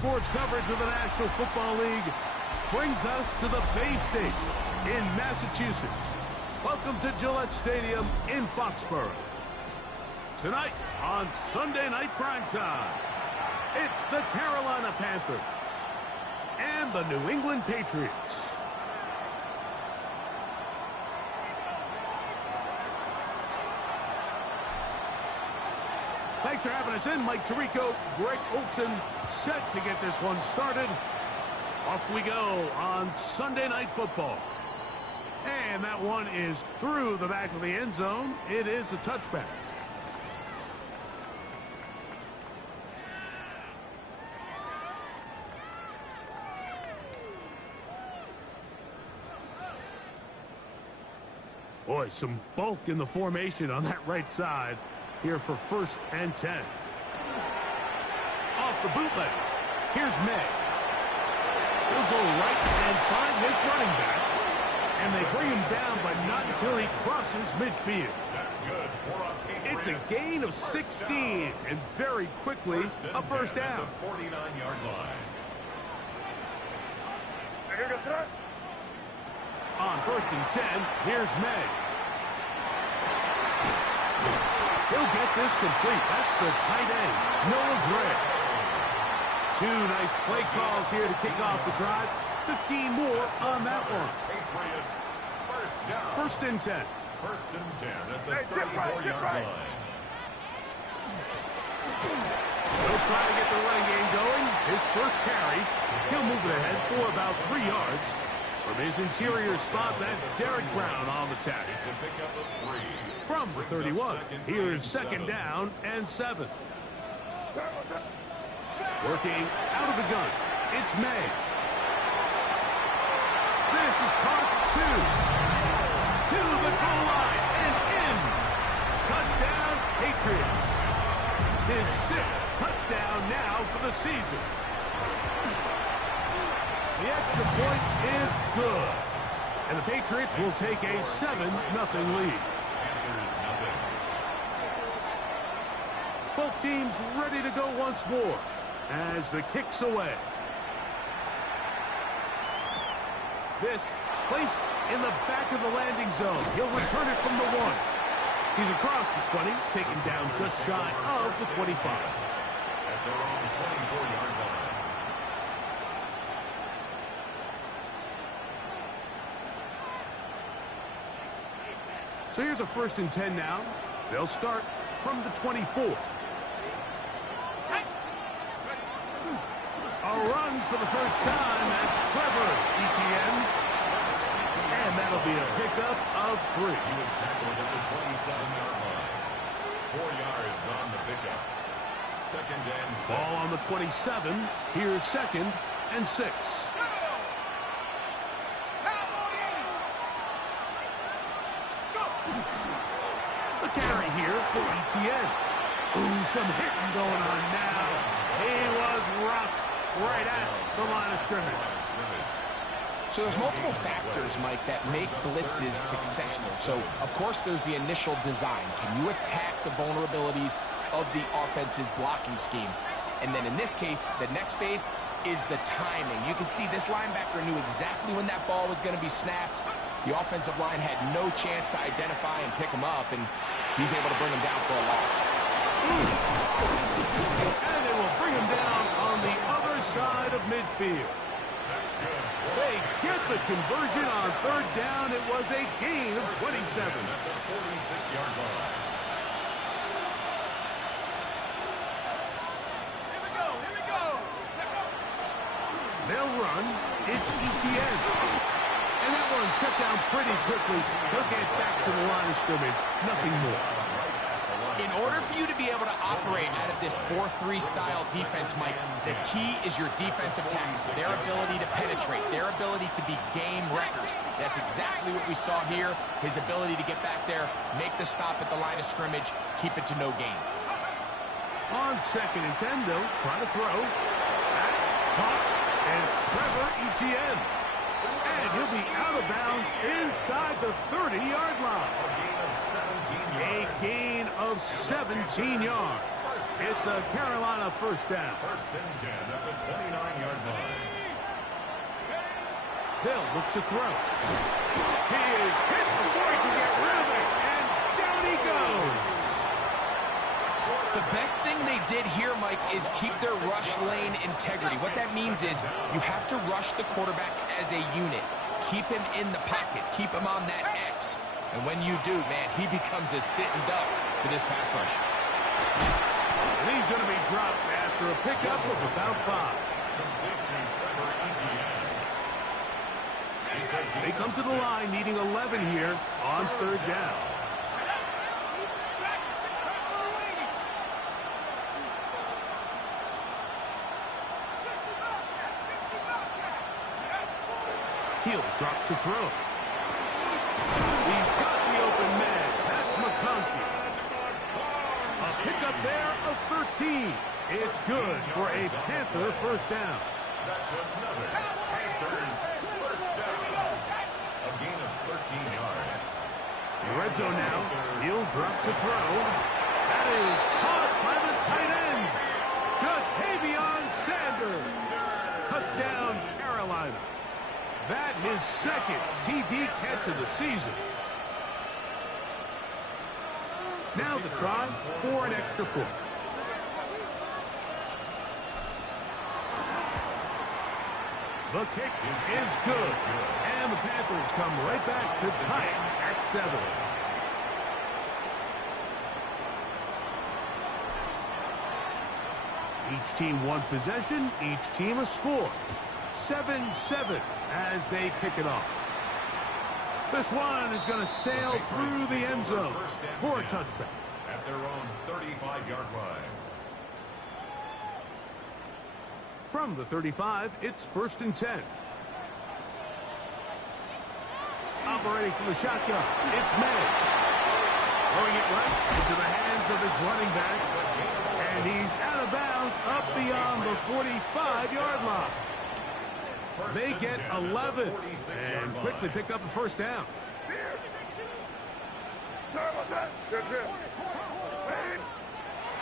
sports coverage of the National Football League brings us to the Bay State in Massachusetts. Welcome to Gillette Stadium in Foxborough. Tonight on Sunday Night Primetime, it's the Carolina Panthers and the New England Patriots. Thanks for having us in. Mike Tirico, Greg Olson, set to get this one started. Off we go on Sunday Night Football. And that one is through the back of the end zone. It is a touchback. Boy, some bulk in the formation on that right side. Here for 1st and 10. Off the bootleg. Here's May. He'll go right and find his running back. And they bring him down, but not until he crosses midfield. That's good. It's a gain of 16, and very quickly, a first down. 49-yard line. On 1st and 10, here's May. He'll get this complete. That's the tight end, Noah Gray. 2 nice play calls here to kick off the drive. 15 more on that one. Patriots, first down. 1st and 10. 1st and 10 at the 34-yard line. He'll try to get the running game going. His first carry, he'll move it ahead for about 3 yards. From his interior spot, that's Derek Brown on the tag. It's a pickup of 3. From the 31, here's 2nd down and 7. Working out of the gun, it's May. This is caught 2. To the goal line and in. Touchdown, Patriots. His 6th touchdown now for the season. The extra point is good. And the Patriots will take a 7-0 lead. Both teams ready to go once more as the kick's away. This placed in the back of the landing zone. He'll return it from the 1. He's across the 20, taken down just shy of the 25. At their own 24-yard line. So here's a 1st and 10 now. They'll start from the 24. A run for the first time. That's Trevor Etienne. And that'll be a pickup of 3. He was tackled at the 27-yard line. 4 yards on the pickup. 2nd and 6. Ball on the 27. Here's 2nd and 6. The carry here for Etienne. Ooh, some hitting going on now. He was rocked right at the line of scrimmage. So there's multiple factors, Mike, that make blitzes successful. So, of course, there's the initial design. Can you attack the vulnerabilities of the offense's blocking scheme? And then in this case, the next phase is the timing. You can see this linebacker knew exactly when that ball was going to be snapped. The offensive line had no chance to identify and pick him up, and he's able to bring him down for a loss. And they will bring him down on the other side of midfield. That's good. They get the conversion on 3rd down. It was a gain of 27. At the 46-yard line. Here we go. They'll run. It's Etienne. And that one shut down pretty quickly. He'll get back to the line of scrimmage. Nothing more. In order for you to be able to operate out of this 4-3 style defense, Mike, the key is your defensive tackles, their ability to penetrate, their ability to be game wreckers. That's exactly what we saw here, his ability to get back there, make the stop at the line of scrimmage, keep it to no gain. On 2nd and 10, they'll try to throw. Caught, and it's Trevor Etienne. And he'll be out of bounds inside the 30-yard line. A gain of 17 yards. A gain of 17 yards. It's a Carolina first down. First and 10 at the 29-yard line. They'll look to throw. He is hit before he can get rid of it, and down he goes. The best thing they did here, Mike, is keep their rush lane integrity. What that means is you have to rush the quarterback as a unit. Keep him in the pocket. Keep him on that X. And when you do, man, he becomes a sitting duck for this pass rush. And he's going to be dropped after a pickup of about 5. They come to the line needing 11 here on third down. He'll drop to throw. He's got the open man. That's McConkey. A pickup there of 13. It's good for a Panther first down. That's another Panthers first down. A gain of 13 yards. Red zone now. He'll drop to throw. That is caught by the tight end. Jatavion Sanders. Touchdown, Carolina. That his second TD catch of the season. Now the try for an extra point. The kick is good. And the Panthers come right back to tie it at 7. Each team one possession, each team a score. 7-7 as they kick it off. This one is going to sail through the end zone for a touchback. At their own 35-yard line. From the 35, it's first and 10. Operating from the shotgun, it's May. Throwing it right into the hands of his running back. And he's out of bounds up beyond the 45-yard line. They get 11 and quickly pick up a first down.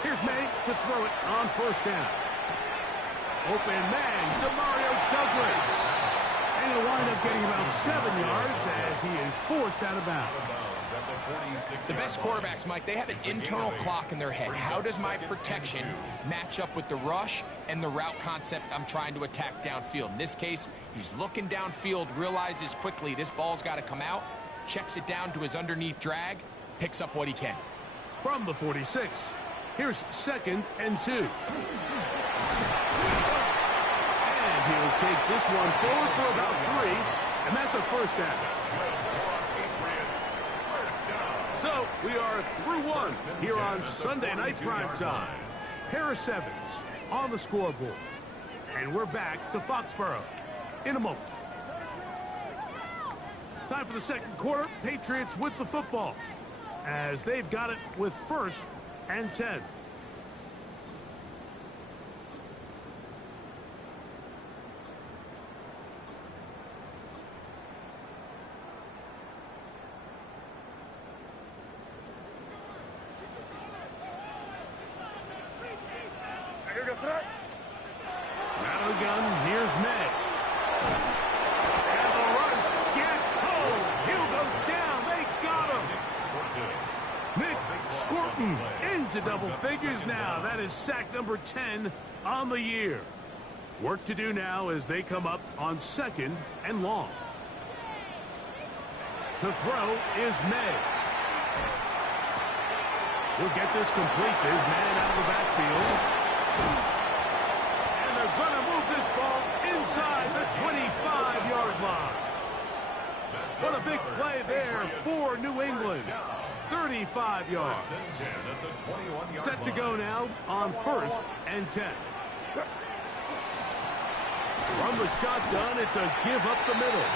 Here's May to throw it on first down. Open man, DeMario Douglas. And he'll wind up getting about 7 yards as he is forced out of bounds. The best quarterbacks, Mike, they have an internal clock in their head. How does my protection match up with the rush and the route concept I'm trying to attack downfield? In this case, he's looking downfield, realizes quickly this ball's got to come out, checks it down to his underneath drag, picks up what he can. From the 46, here's second and 2. And he'll take this one forward for about 3, and that's a first down. So, we are through one here on Sunday Night Primetime. Pair of 7s on the scoreboard. And we're back to Foxborough in a moment. Time for the second quarter. Patriots with the football as they've got it with first and 10. Out of the gun, here's May. And the rush gets home. He'll go down. They got him. Nick Scorton into double figures now. That is sack number 10 on the year. Work to do now as they come up on second and long. To throw is May. He'll get this complete to his man out of the backfield. And they're going to move this ball inside the 25-yard line. What a big play there for New England. 35 yards. Set to go now on first and 10. From the shotgun, it's a give up the middle.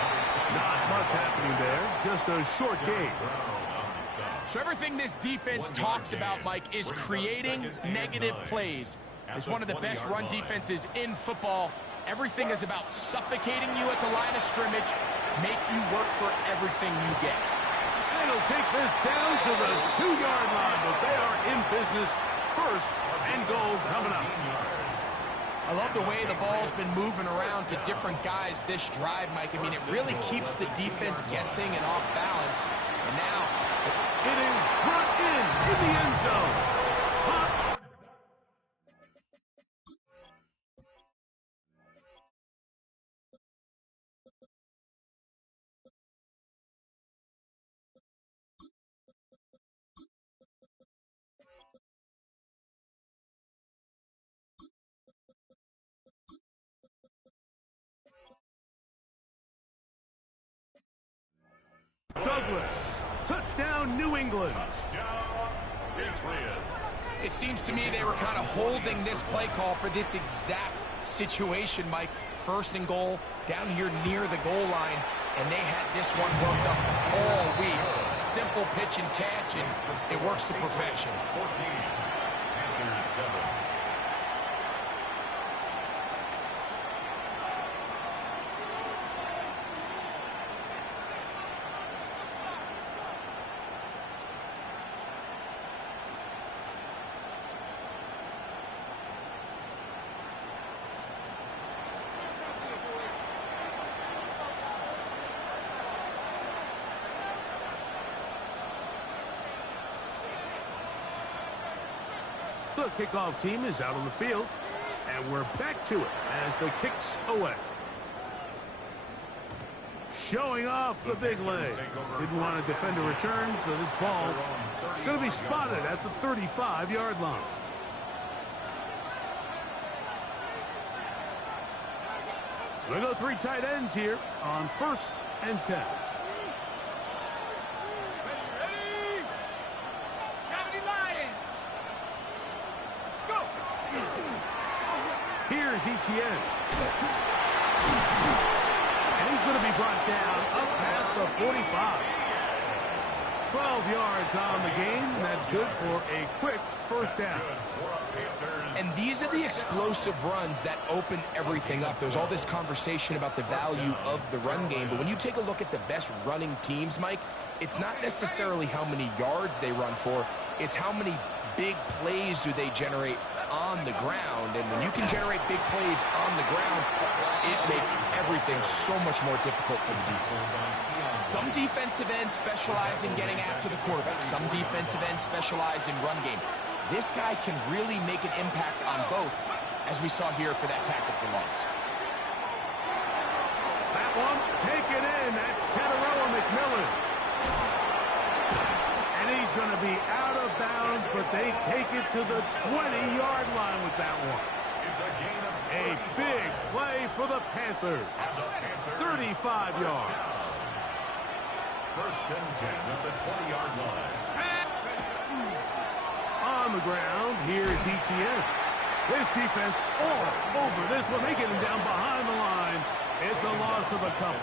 Not much happening there, just a short gain. So everything this defense talks about, Mike, is creating negative plays. It's one of the best run defenses in football. Everything is about suffocating you at the line of scrimmage, make you work for everything you get. And he'll take this down to the 2-yard line, but they are in business First and goal coming up. I love the way the ball's been moving around to different guys this drive, Mike. I mean, it really keeps the defense guessing and off balance. And now it is brought in the end zone. Douglas, touchdown New England. Touchdown Patriots. It seems to me they were kind of holding this play call for this exact situation, Mike. First and goal, down here near the goal line, and they had this one worked up all week. Simple pitch and catch, and it works to perfection. 14, Panthers 7. The kickoff team is out on the field, and we're back to it as the kick's away. Showing off the big leg. Didn't want to defend a return, so this ball going to be spotted at the 35-yard line. We're going to go 3 tight ends here on 1st and 10. Here's Etienne. And he's going to be brought down up past the 45. 12 yards on the game. That's good for a quick first down. And these are the explosive runs that open everything up. There's all this conversation about the value of the run game, but when you take a look at the best running teams, Mike, it's not necessarily how many yards they run for, it's how many big plays do they generate on the ground. And when you can generate big plays on the ground, it makes everything so much more difficult for the defense. Some defensive ends specialize in getting after the quarterback. Some defensive ends specialize in run game. This guy can really make an impact on both, as we saw here for that tackle for loss. That one, take it in. That's Teteroa McMillan. And he's going to be out of bounds, but they take it to the 20-yard line with that one. It's a gain of a big play for the Panthers. 35 yards. 1st and 10 at the 20-yard line. On the ground, here's Etienne. This defense all over this one. They get him down behind the line. It's a loss of a couple.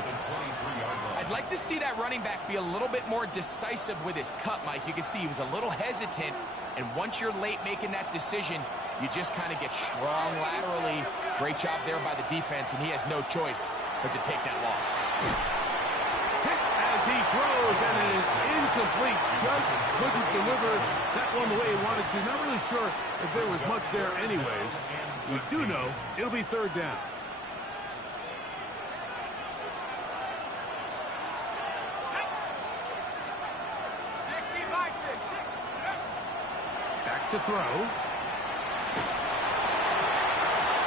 I'd like to see that running back be a little bit more decisive with his cut, Mike. You can see he was a little hesitant, and once you're late making that decision, you just kind of get strong laterally. Great job there by the defense, and he has no choice but to take that loss. Hit as he throws, and it is incomplete. Just couldn't deliver that one the way he wanted to. Not really sure if there was much there anyways. We do know it'll be 3rd down. Back to throw.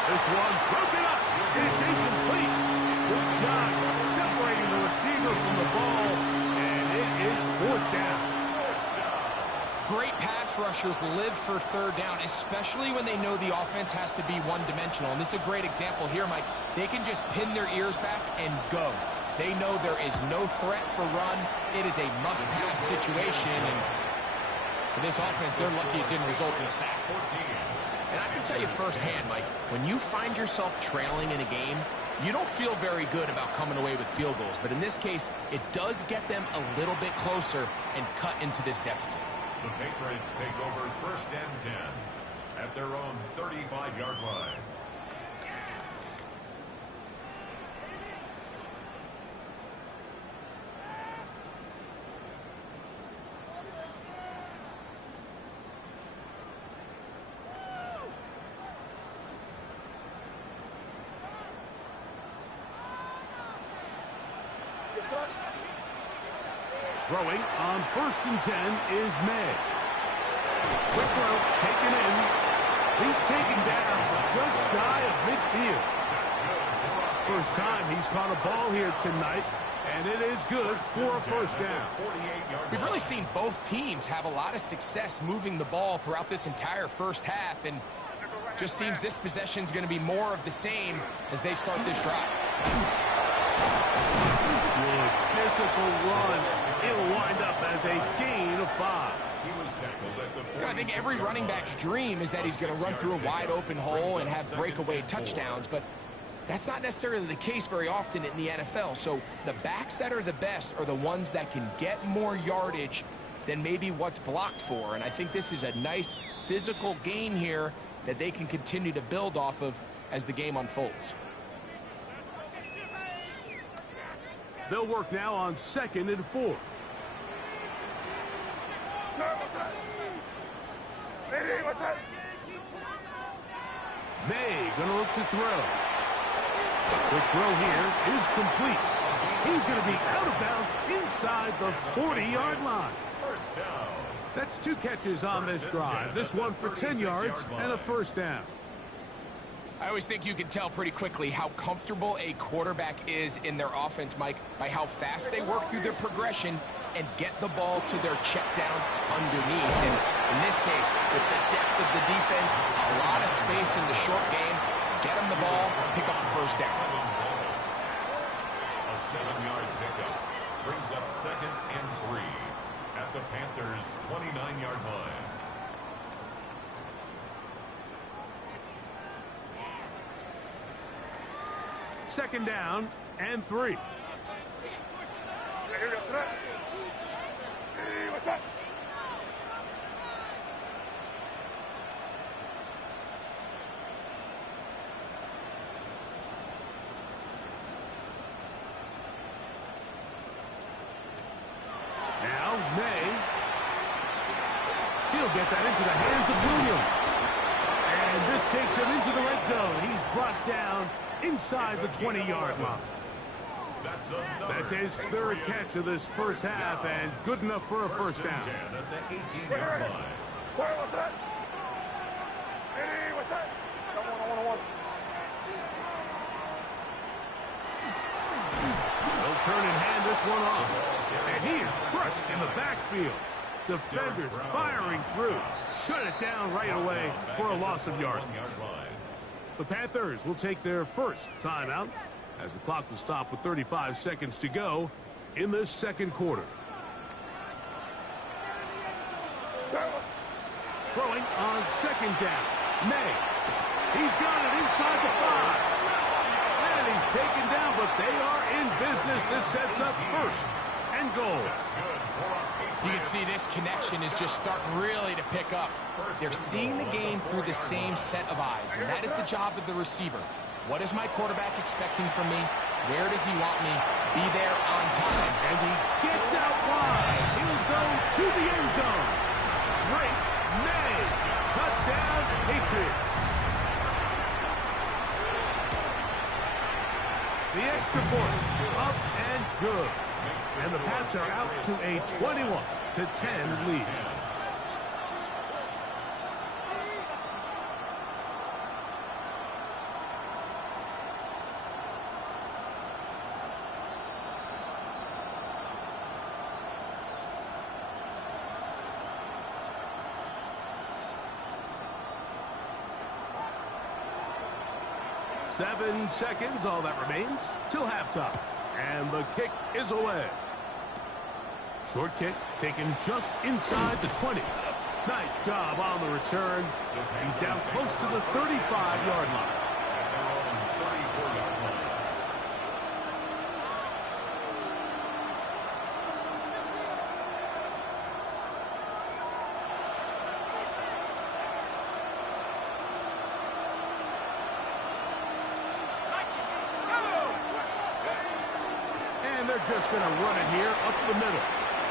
This one broken up. It's incomplete. Good job separating the receiver from the ball, and it is 4th down. Great pass rushers live for 3rd down, especially when they know the offense has to be one-dimensional. And this is a great example here, Mike. They can just pin their ears back and go. They know there is no threat for run. It is a must-pass situation, and for this offense, they're lucky it didn't result in a sack. And I can tell you firsthand, Mike, when you find yourself trailing in a game, you don't feel very good about coming away with field goals. But in this case, it does get them a little bit closer and cut into this deficit. The Patriots take over 1st and 10 at their own 35-yard line. Throwing on 1st and 10 is May. Quick throw, taken in. He's taken down just shy of midfield. First time he's caught a ball here tonight, and it is good for a first down. We've really seen both teams have a lot of success moving the ball throughout this entire first half, and just seems this possession is going to be more of the same as they start this drive. Good physical run. It'll wind up as a gain of 5. I think every running back's dream is that he's going to run through a wide open hole and have breakaway touchdowns, but that's not necessarily the case very often in the NFL. So the backs that are the best are the ones that can get more yardage than maybe what's blocked for. And I think this is a nice physical gain here that they can continue to build off of as the game unfolds. They'll work now on 2nd and 4. May gonna look to throw. Quick throw here is complete. He's gonna be out of bounds inside the 40-yard line. First down. That's 2 catches on this drive. This one for 10 yards and a first down. I always think you can tell pretty quickly how comfortable a quarterback is in their offense, Mike, by how fast they work through their progression and get the ball to their check down underneath. And in this case, with the depth of the defense, a lot of space in the short game, get them the ball, pick up the first down. A 7-yard pickup brings up 2nd and 3 at the Panthers' 29-yard line. Second down and 3. Now May. He'll get that into the hands of Williams. And this takes him into the red zone. He's brought down inside the 20-yard line. That's his 3rd catch of this first half, and good enough for a first down. At the 18-yard line. They'll turn and hand this one off. And he is crushed in the backfield. Defenders firing through. Shut it down right away for a loss of yardage. The Panthers will take their first timeout as the clock will stop with 35 seconds to go in this second quarter. Throwing on 2nd down. May. He's got it inside the 5. And he's taken down, but they are in business. This sets up 1st and goal. You can see this connection is just starting really to pick up. They're seeing the game through the same set of eyes, and that is the job of the receiver. What is my quarterback expecting from me? Where does he want me? Be there on time. And he gets out wide. He'll go to the end zone. Great May. Touchdown, Patriots. The extra point up and good. And the Pats are out to a 21-10 lead. Seven seconds, all that remains, till halftime. And the kick is away. Short kick taken just inside the 20. Nice job on the return. He's down close to the 35-yard line. And they're just going to run it here up the middle.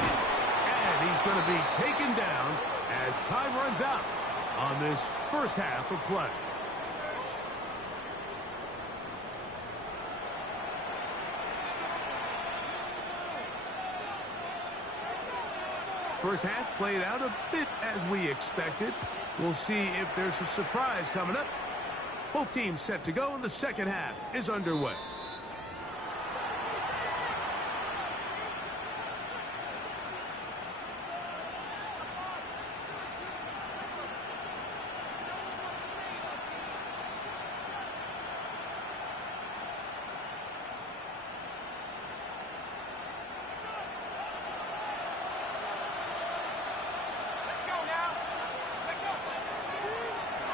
And he's going to be taken down as time runs out on this first half of play. First half played out a bit as we expected. We'll see if there's a surprise coming up. Both teams set to go, and the second half is underway.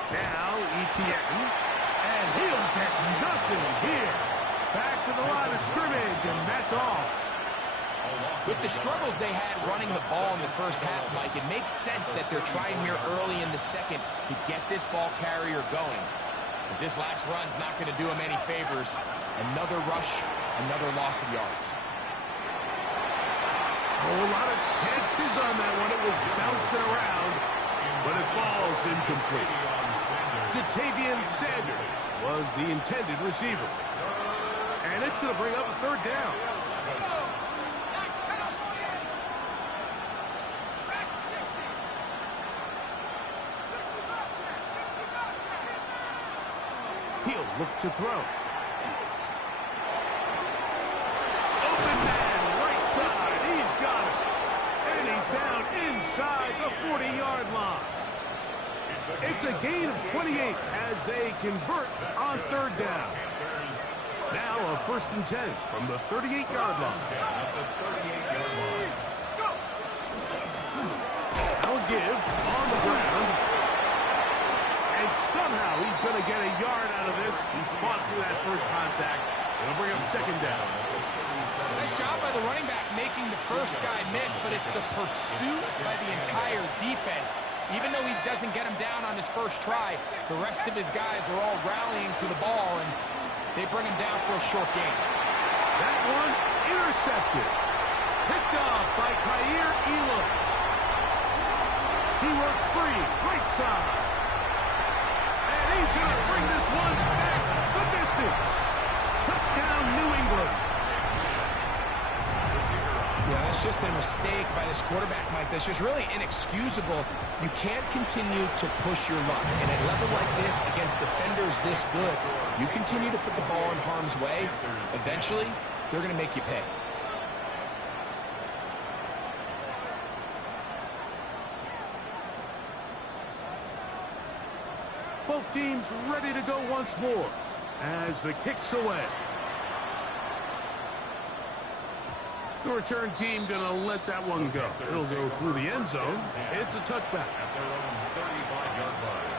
Now, ETN, and he'll get nothing here. Back to the line of scrimmage, and that's all. With the struggles they had running the ball in the first half, Mike, it makes sense that they're trying here early in the second to get this ball carrier going. But this last run's not going to do him any favors. Another rush, another loss of yards. A whole lot of chances on that one. It was bouncing around, but it falls incomplete. Jatavian Sanders was the intended receiver. And it's going to bring up a third down. He'll look to throw. Open man, right side. He's got it. And he's down inside the 40-yard line. It's a gain of 28 as they convert on third down. Now a 1st and 10 from the 38-yard line. Now give on the ground. And somehow he's going to get a yard out of this. He's fought through that first contact. It'll bring up second down. Nice job by the running back making the first guy miss, but it's the pursuit by the entire defense. Even though he doesn't get him down on his first try, the rest of his guys are all rallying to the ball, and they bring him down for a short gain. That one intercepted. Picked off by Khair Elam. He works free, right side. And he's going to bring this one back the distance. Touchdown, New England. Yeah, that's just a mistake by this quarterback, Mike. That's just really inexcusable. You can't continue to push your luck. And at a level like this, against defenders this good, you continue to put the ball in harm's way, eventually, they're going to make you pay. Both teams ready to go once more as the kick's away. The return team going to let that one go. It'll go through the end zone. It's a touchback. At their own 35-yard line.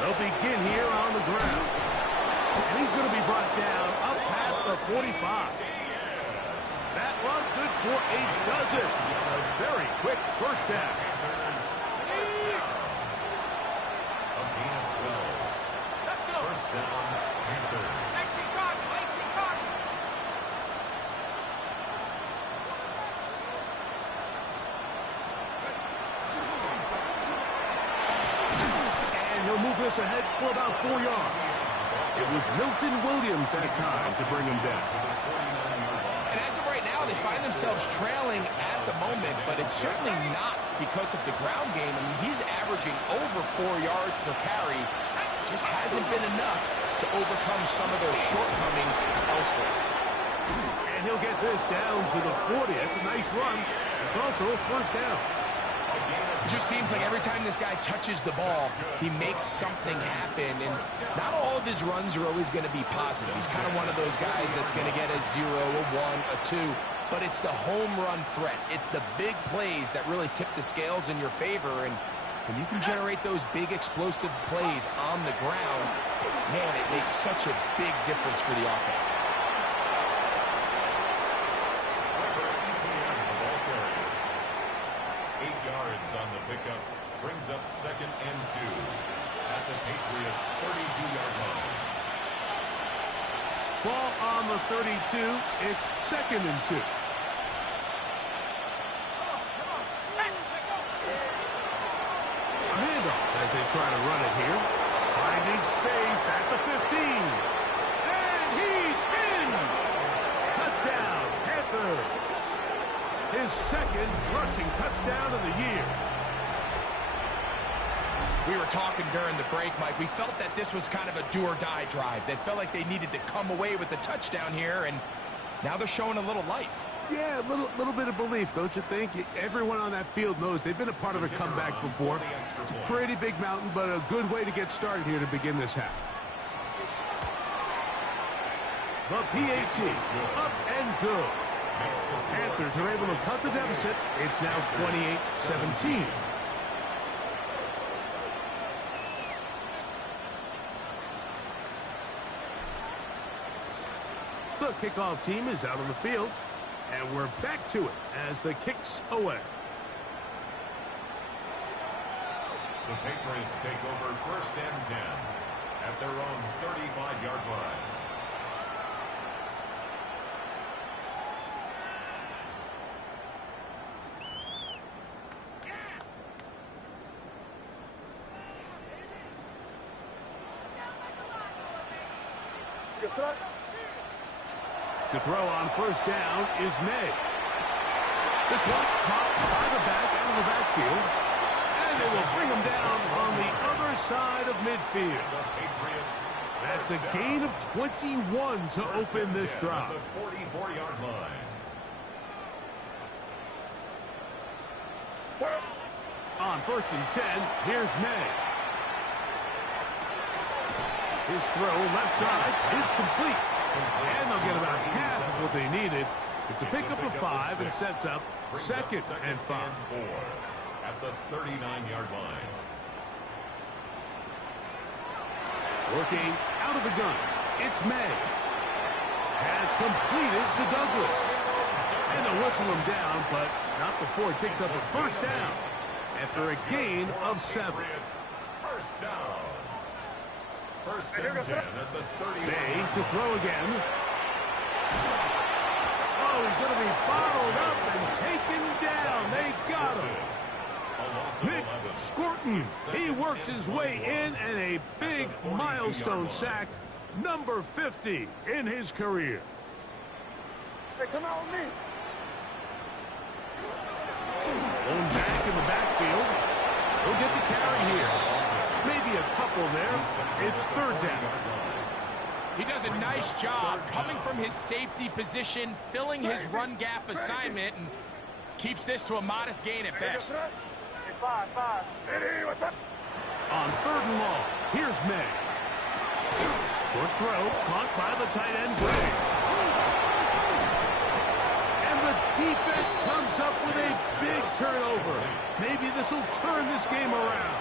They'll begin here on the ground. And he's going to be brought down up past the 45. That run good for a dozen. A very quick first down. A gain of 12. Let's go. First down, Panthers. He'll move this ahead for about 4 yards. It was Milton Williams that time to bring him down. And as of right now, they find themselves trailing at the moment, but it's certainly not because of the ground game. I mean, he's averaging over 4 yards per carry. Just hasn't been enough to overcome some of their shortcomings elsewhere. And he'll get this down to the 40. That's a nice run. It's also a first down. It just seems like every time this guy touches the ball, he makes something happen. And not all of his runs are always going to be positive. He's kind of one of those guys that's going to get a 0, a 1, a 2. But it's the home run threat. It's the big plays that really tip the scales in your favor. And when you can generate those big explosive plays on the ground, man, it makes such a big difference for the offense. On the pickup brings up 2nd and 2 at the Patriots' 32-yard line. Ball on the 32. It's 2nd and 2. A handoff as they try to run it here. Finding space at the 15. And he's in! Touchdown, Panthers! His 2nd rushing touchdown of the year. We were talking during the break, Mike. We felt that this was kind of a do-or-die drive. They felt like they needed to come away with the touchdown here, and now they're showing a little life. Yeah, a little bit of belief, don't you think? Everyone on that field knows they've been a part of a comeback before. It's a pretty big mountain, but a good way to get started here to begin this half. The PAT, up and good. Panthers are able to cut the deficit. It's now 28-17. The kickoff team is out on the field, and we're back to it as the kick's away. The Patriots take over 1st and 10 at their own 35-yard line. To throw on 1st down is May. This one caught by the back out of the backfield. And they will bring him down on the other side of midfield. That's a gain of 21 to open this drive. The 44-yard line. On 1st and 10, here's May. His throw left side is complete. And they'll get about half of what they needed. It's a pickup of 5 and sets up 2nd and 5. At the 39-yard line. Working out of the gun. It's May. Has completed to Douglas. And they'll whistle him down, but not before he picks up a 1st down. After a gain of 7. 1st down. 1st and 10 at the 30. May to throw again. Oh, he's going to be bottled up and taken down. They got him. Nick Scorton. He works his way in, and a big milestone sack, number 50 in his career. Hey, come on, me. Going back in the backfield. He'll get the carry here. Maybe a couple there. It's 3rd down. He does a nice job coming from his safety position, filling his run gap assignment, and keeps this to a modest gain at best. On 3rd and long, here's May. Short throw, caught by the tight end, Gray. And the defense comes up with a big turnover. Maybe this will turn this game around.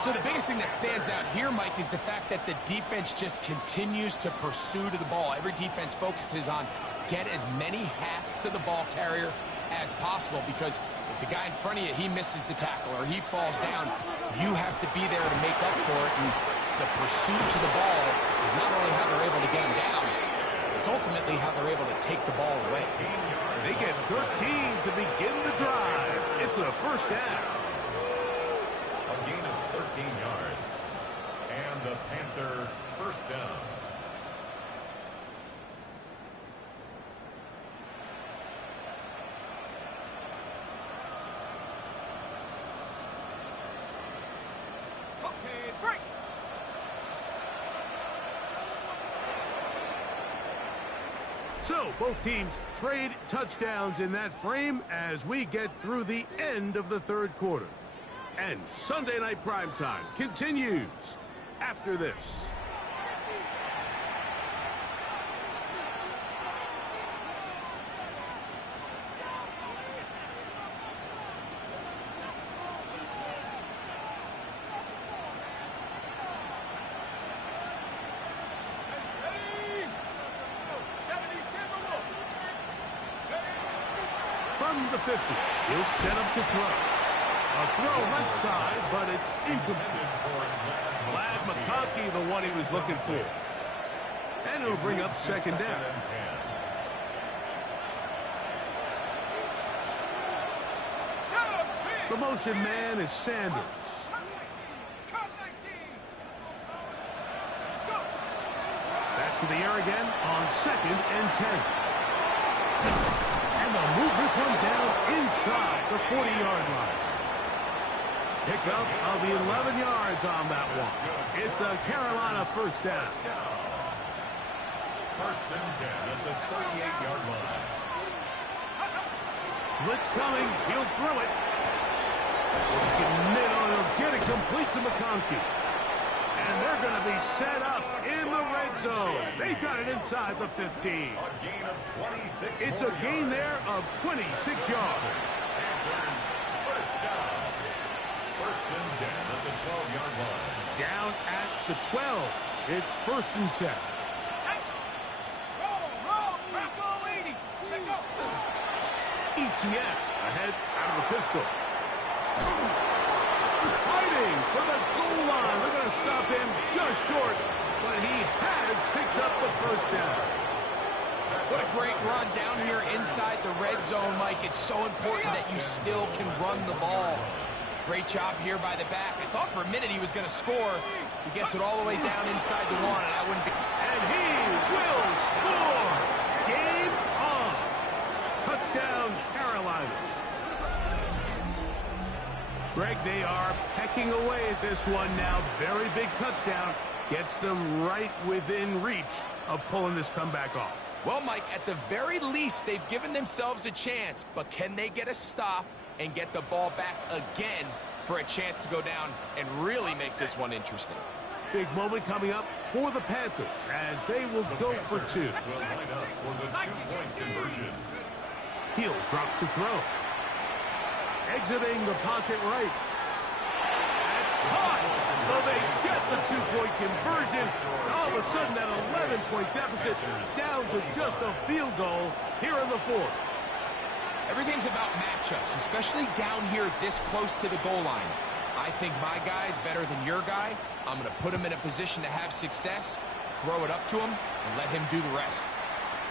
So the biggest thing that stands out here, Mike, is the fact that the defense just continues to pursue to the ball. Every defense focuses on get as many hats to the ball carrier as possible, because if the guy in front of you, he misses the tackle or he falls down, you have to be there to make up for it. And the pursuit to the ball is not only how they're able to get him down, it's ultimately how they're able to take the ball away. They get 13 to begin the drive. It's a 1st down. A gain of 13 yards. And the Panther 1st down. Okay, break. So both teams trade touchdowns in that frame as we get through the end of the 3rd quarter. And Sunday Night Primetime continues after this. From the 50, he'll set up to throw. A throw left side, but it's incomplete. Glad McConkey, the one he was looking for. And it'll bring up second down. The motion man is Sanders. Back to the air again on 2nd and 10. And they'll move this one down inside the 40-yard line. Pick up of 11 yards on that one. It's a Carolina first down. 1st and 10 at the 38-yard line. Blitz coming. He'll throw it. He'll get it complete to McConkey. And they're going to be set up in the red zone. They've got it inside the 15. A gain of 26. It's a gain there of 26 yards. Panthers first down. 1st and 10 at the 12-yard line. Down at the 12. It's 1st and 10. ETF ahead out of the pistol. Fighting for the goal line. They're going to stop him just short, but he has picked up the first down. What a great run down here inside the red zone, Mike. It's so important that you still can run the ball. Great job here by the back. I thought for a minute he was going to score. He gets it all the way down inside the 1, and I wouldn't be... And he will score. Game on. Touchdown, Carolina. Greg, they are pecking away at this one now. Very big touchdown. Gets them right within reach of pulling this comeback off. Well, Mike, at the very least, they've given themselves a chance, but can they get a stop and get the ball back again for a chance to go down and really make this one interesting? Big moment coming up for the Panthers as they will go for 2. Will line up for the 2-point conversion. He'll drop to throw. Exiting the pocket right. That's caught. So they get the 2-point conversion. All of a sudden, that 11-point deficit down to just a field goal here in the 4th. Everything's about matchups, especially down here this close to the goal line. I think my guy's better than your guy. I'm going to put him in a position to have success, throw it up to him, and let him do the rest.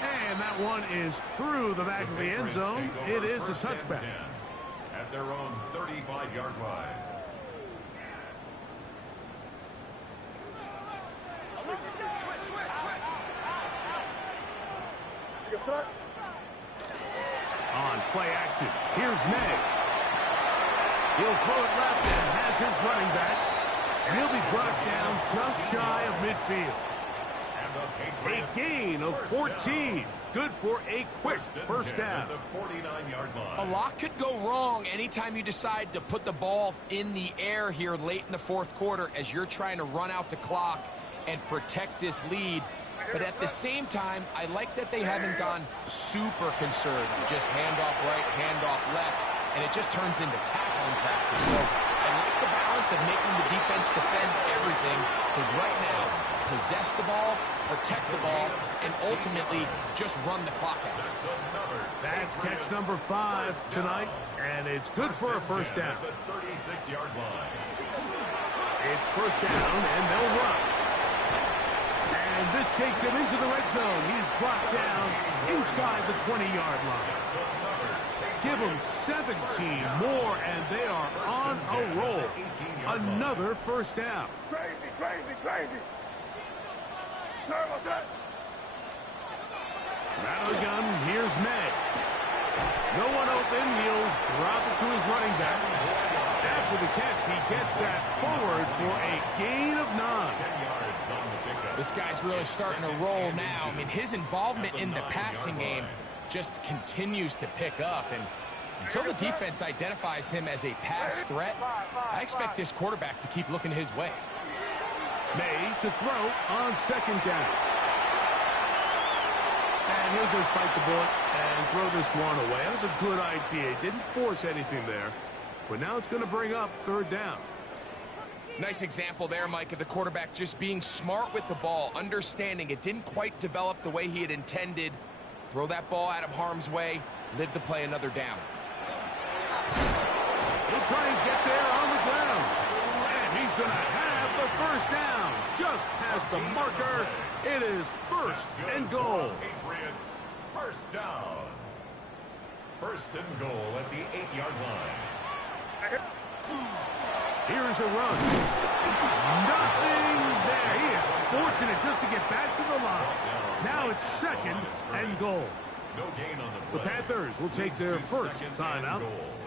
And that one is through the back of the end zone. It is a touchback. At their own 35-yard line. On play action, here's May. He'll throw it left and has his running back. And he'll be brought down just shy of midfield. A gain of 14. Good for a quick first down. A lot could go wrong anytime you decide to put the ball in the air here late in the 4th quarter as you're trying to run out the clock and protect this lead. But at the same time, I like that they haven't gone super conservative. Just handoff right, handoff left, and it just turns into tackling practice. So I like the balance of making the defense defend everything, because right now, possess the ball, protect the ball, and ultimately just run the clock out. That's catch number 5 tonight, and it's good for a first down. It's first down, and they'll run. And this takes him into the red zone. He's brought down inside the 20-yard line. Give them 17 more, and they are on a roll. Another first down. Crazy, crazy, crazy. Rattling gun, here's May. No one open, he'll drop it to his running back. After the catch, he gets that forward for a gain of 9. This guy's really starting to roll now. I mean, his involvement in the passing game just continues to pick up, and until the defense identifies him as a pass threat, I expect this quarterback to keep looking his way. May to throw on second down. And he'll just bite the bullet and throw this one away. That was a good idea. He didn't force anything there, but now it's going to bring up third down. Nice example there, Mike, of the quarterback just being smart with the ball, understanding it didn't quite develop the way he had intended. Throw that ball out of harm's way, live to play another down. He'll He'll try and get there on the ground. And he's going to have the first down. Just past the marker. It is first and goal. Patriots, first down. First and goal at the 8-yard line. Here's a run. Nothing there. He is fortunate just to get back to the line. Now it's second and goal. No gain on The Panthers will take their first timeout,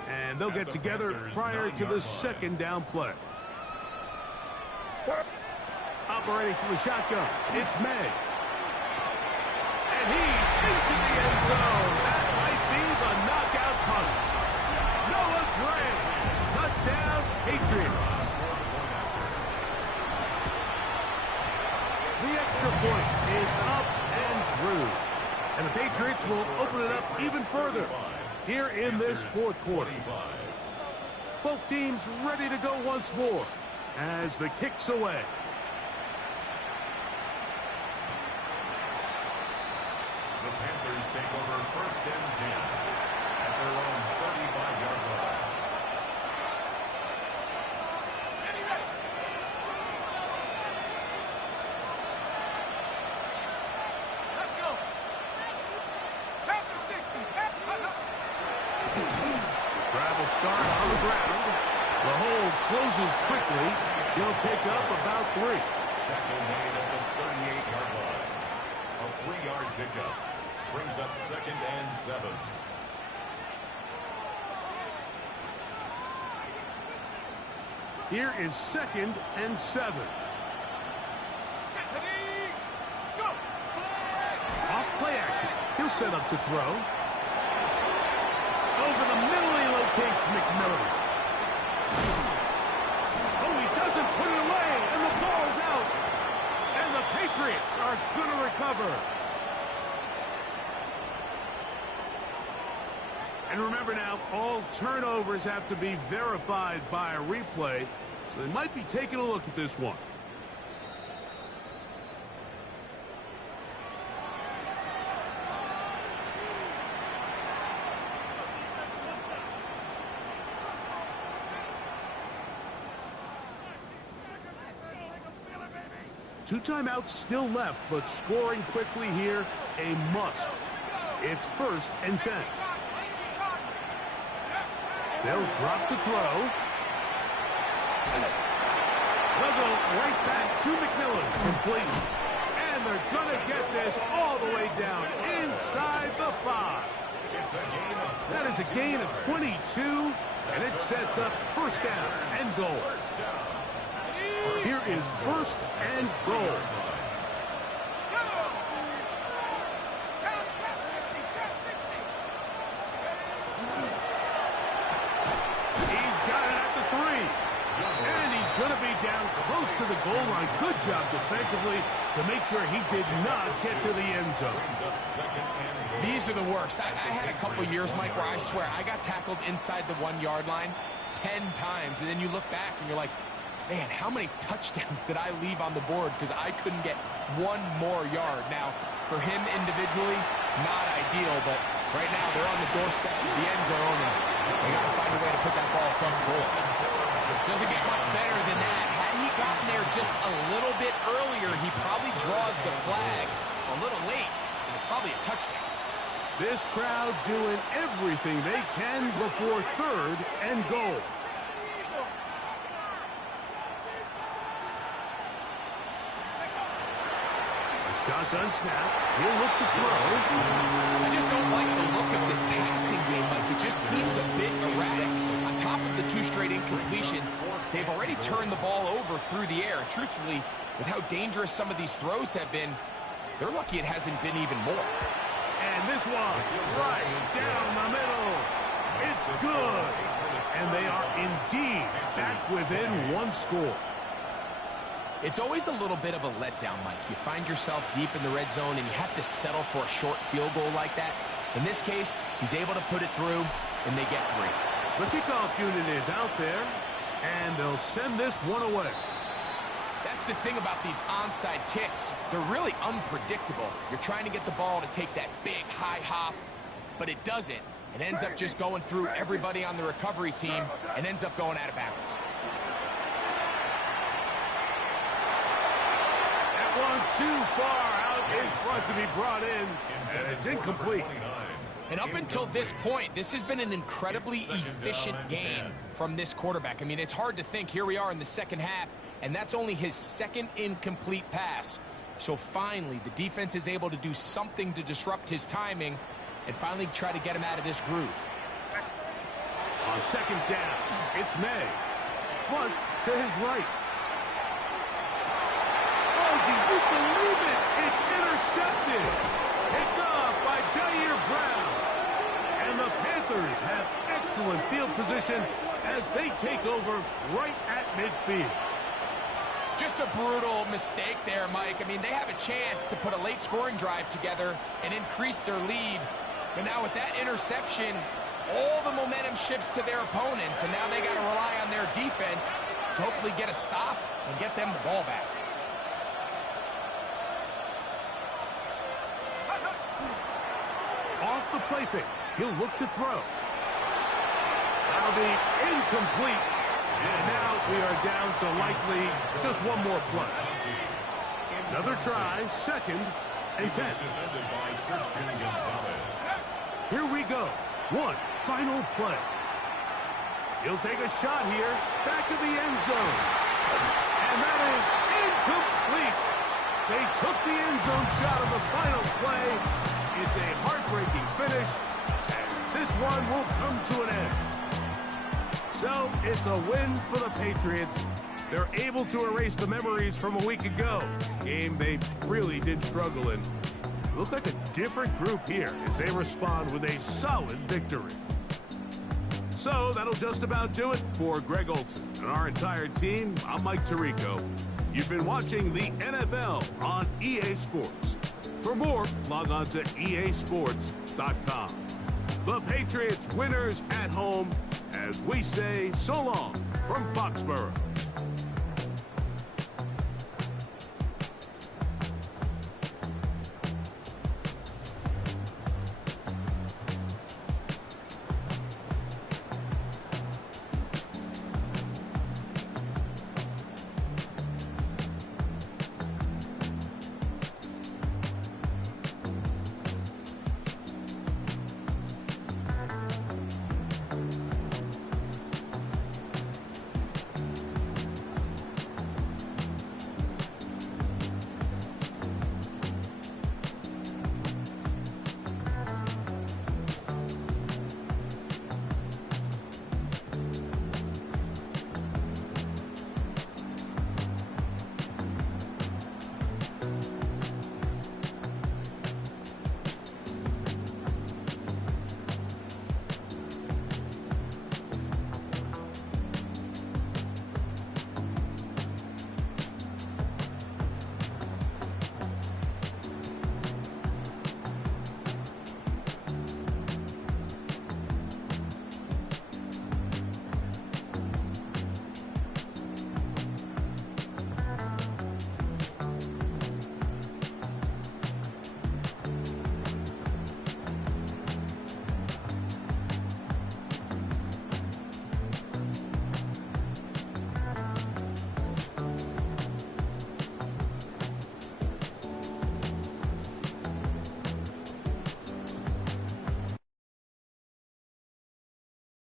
and they'll get together prior to the second down play. Operating from the shotgun, it's May. And he's into the end zone. That might be the knockout punch. Noah Gray. Touchdown, Patriots. The extra point is up and through. And the Patriots will open it up even further here in this fourth quarter. Both teams ready to go once more as the kick's away. The Panthers take over first and 10 at their own 35-yard line. Let's go. Panther 60. Travel start on the ground. The hold closes quickly. He'll pick up about 3. Tackle made at the 38-yard line. A 3-yard pickup brings up second and 7. Here is second and 7. Off play action. He'll set up to throw. Over the middle he locates McMillan. Oh, he doesn't put it away, and the ball's out. And the Patriots are going to recover. And remember now, all turnovers have to be verified by a replay, so they might be taking a look at this one. Two timeouts still left, but scoring quickly here, a must. It's first and 10. They'll drop to throw. They'll go right back to McMillan, complete. And they're going to get this all the way down inside the 5. That is a gain of 22, and it sets up first down and goal. Here is first and goal. He's got it at the 3. And he's going to be down close to the goal line. Good job defensively to make sure he did not get to the end zone. These are the worst. I had a couple years, Mike, where I swear I got tackled inside the 1-yard line 10 times. And then you look back and you're like, man, how many touchdowns did I leave on the board because I couldn't get one more yard? Now, for him individually, not ideal, but right now they're on the doorstep of the end zone, and they got to find a way to put that ball across the goal. Doesn't get much better than that. Had he gotten there just a little bit earlier, he probably draws the flag a little late, and it's probably a touchdown. This crowd doing everything they can before third and goal. Shotgun snap. He'll look to throw. I just don't like the look of this passing game. Like, it just seems a bit erratic. On top of the 2 straight incompletions, they've already turned the ball over through the air. Truthfully, with how dangerous some of these throws have been, they're lucky it hasn't been even more. And this one, right down the middle. It's good. And they are indeed back within 1 score. It's always a little bit of a letdown, Mike. You find yourself deep in the red zone, and you have to settle for a short field goal like that. In this case, he's able to put it through, and they get 3. The kickoff unit is out there, and they'll send this one away. That's the thing about these onside kicks. They're really unpredictable. You're trying to get the ball to take that big high hop, but it doesn't. and ends up just going through everybody on the recovery team and ends up going out of bounds. That one too far out in front to be brought in, and it's incomplete. And up until this point, this has been an incredibly efficient game from this quarterback. I mean, it's hard to think. Here we are in the second half, and that's only his second incomplete pass. So finally, the defense is able to do something to disrupt his timing and finally try to get him out of this groove. On second down, it's May. Flush to his right. Oh, do you believe it? It's intercepted. Picked off by Jair Brown. And the Panthers have excellent field position as they take over right at midfield. Just a brutal mistake there, Mike. I mean, they have a chance to put a late scoring drive together and increase their lead. But now with that interception, all the momentum shifts to their opponents, and now they got to rely on their defense to hopefully get a stop and get them the ball back. Off the play fake, he'll look to throw. That'll be incomplete. And now we are down to likely just one more play. Another try, second and 10. Here we go. One final play. He'll take a shot here, back of the end zone. And that is incomplete. They took the end zone shot on the final play. It's a heartbreaking finish, and this one will come to an end. So it's a win for the Patriots. They're able to erase the memories from a week ago. Game they really did struggle in. Look like a different group here as they respond with a solid victory. So that'll just about do it for Greg Olson and our entire team. I'm Mike Tirico. You've been watching the NFL on EA Sports. For more, log on to easports.com. The Patriots winners at home, as we say so long from Foxborough.